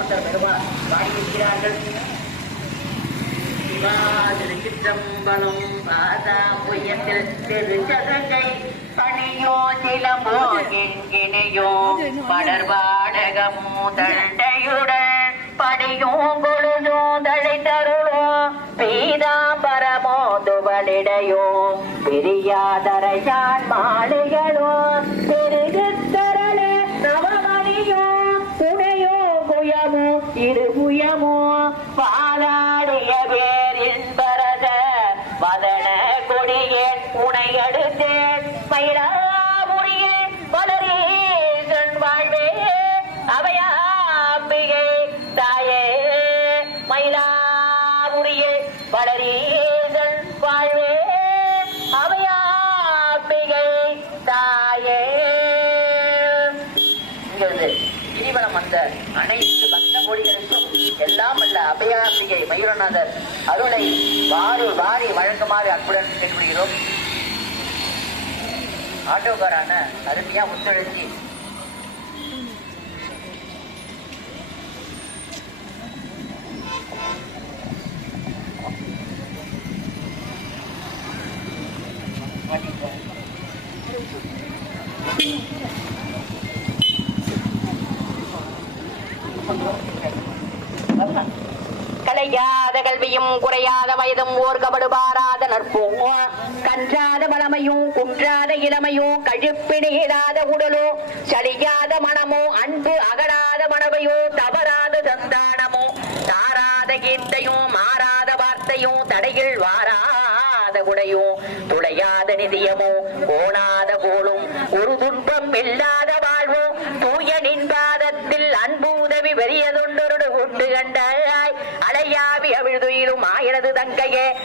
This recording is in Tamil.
சுந்தர பெருமாள் பாடியிருக்கிறார்கள் திருச்சிற்றம்பலம் பாதாம் புயத்தில் திருச்சகங்கை பணியோ சிலம்போ என்கினையோ தண்டையுடன் படியோ பீதாம்பரமோ துவளிடையோ மாளிகளோ பாலாடிய பேரின் பரத. மதன கொடியேன் உனை அடுத்தேன். மயிலாபுரியில் வளரீசன் வாழ்வே. அவையாம்பிகை தாயே. மயிலாபுரியில் வளரீசன் வாழ்வே. அவையாம்பிகை தாயே. இங்கிருந்து கிரிவலம் வந்த அனைத்து பக்த கோடிகளுக்கும் எல்லாம் அல்ல அபயாசிகை மயூரநாதர் அருளை வாரி வாரி வழங்குமாறு அன்புடன் கேட்டுக்கொள்கிறோம். ஆட்டோக்காரான அருமையா முத்தெழுச்சி கலையாத கல்வியும் குறையாத வயதும் ஓர் கபடு பாராத நற்பும். கன்றாத பழமையும் குன்றாத இளமையோ கழிப்பிடையிடாத உடலோ சளியாத மனமோ அன்பு அகடாத மனவையோ தவறாத சந்தானமோ தாராத கீர்த்தையோ மாறாத வார்த்தையோ தடையில் வாராத உடையோ துளையாத நிதியமோ கோணாத கோளும் ஒரு துன்பம் இல்லாத வாழ்வோ தூய நின்பாதத்தில் அன்பு உதவி வெறியதொண்டொரு உண்டு கண்டாய். அலையாவி அவிழ்துயிலும் ஆயிரது தங்கையே.